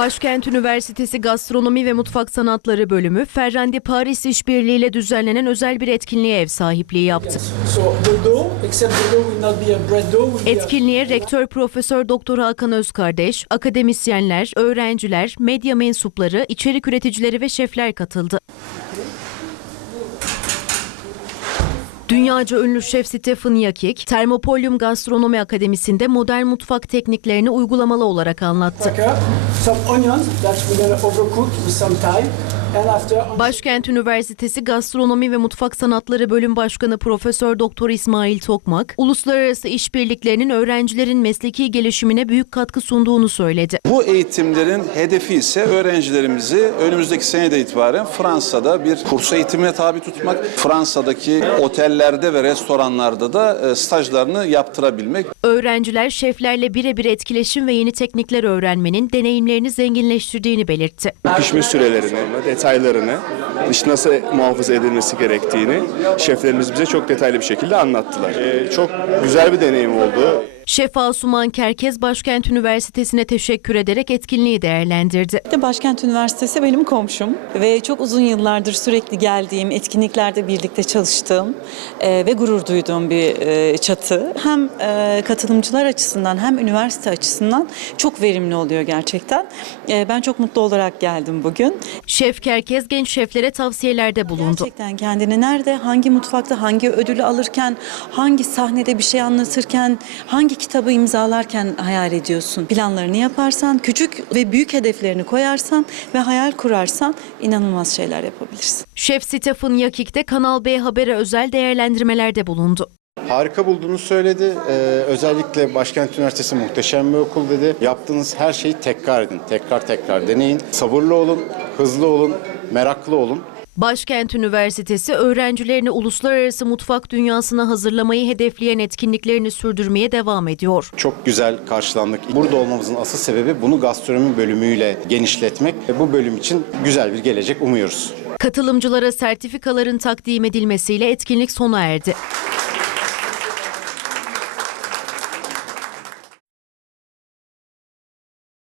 Başkent Üniversitesi Gastronomi ve Mutfak Sanatları Bölümü, Ferrandi Paris İşbirliği ile düzenlenen özel bir etkinliğe ev sahipliği yaptı. Etkinliğe Rektör Profesör Doktor Hakan Özkardeş, akademisyenler, öğrenciler, medya mensupları, içerik üreticileri ve şefler katıldı. Dünyaca ünlü şef Stephen Yakik, Termopolium Gastronomi Akademisi'nde modern mutfak tekniklerini uygulamalı olarak anlattı. Başkent Üniversitesi Gastronomi ve Mutfak Sanatları Bölüm Başkanı Profesör Doktor İsmail Tokmak, uluslararası işbirliklerinin öğrencilerin mesleki gelişimine büyük katkı sunduğunu söyledi. Bu eğitimlerin hedefi ise öğrencilerimizi önümüzdeki senede itibaren Fransa'da bir kurs eğitimine tabi tutmak, Fransa'daki otellerde ve restoranlarda da e, stajlarını yaptırabilmek. Öğrenciler şeflerle birebir etkileşim ve yeni teknikler öğrenmenin deneyimlerini zenginleştirdiğini belirtti. pişme sürelerini, detaylarını, işte nasıl muhafaza edilmesi gerektiğini şeflerimiz bize çok detaylı bir şekilde anlattılar. Ee, çok güzel bir deneyim oldu. Şef Asuman Kerkez Başkent Üniversitesi'ne teşekkür ederek etkinliği değerlendirdi. De Başkent Üniversitesi benim komşum ve çok uzun yıllardır sürekli geldiğim, etkinliklerde birlikte çalıştığım e, ve gurur duyduğum bir e, çatı. Hem e, katılımcılar açısından hem üniversite açısından çok verimli oluyor gerçekten. Ben çok mutlu olarak geldim bugün. Şef Kerkez genç şeflere tavsiyelerde bulundu. Gerçekten kendini nerede, hangi mutfakta, hangi ödülü alırken, hangi sahnede bir şey anlatırken, hangi kitabı imzalarken hayal ediyorsun. Planlarını yaparsan, küçük ve büyük hedeflerini koyarsan ve hayal kurarsan inanılmaz şeyler yapabilirsin. Şef Stephen Yakik de Kanal B Haber'e özel değerlendirmelerde bulundu. Harika bulduğunu söyledi. Ee, özellikle Başkent Üniversitesi muhteşem bir okul dedi. Yaptığınız her şeyi tekrar edin. Tekrar tekrar deneyin. Sabırlı olun, hızlı olun, meraklı olun. Başkent Üniversitesi öğrencilerini uluslararası mutfak dünyasına hazırlamayı hedefleyen etkinliklerini sürdürmeye devam ediyor. Çok güzel karşılandık. Burada olmamızın asıl sebebi bunu gastronomi bölümüyle genişletmek. Ve Bu bölüm için güzel bir gelecek umuyoruz. Katılımcılara sertifikaların takdim edilmesiyle etkinlik sona erdi.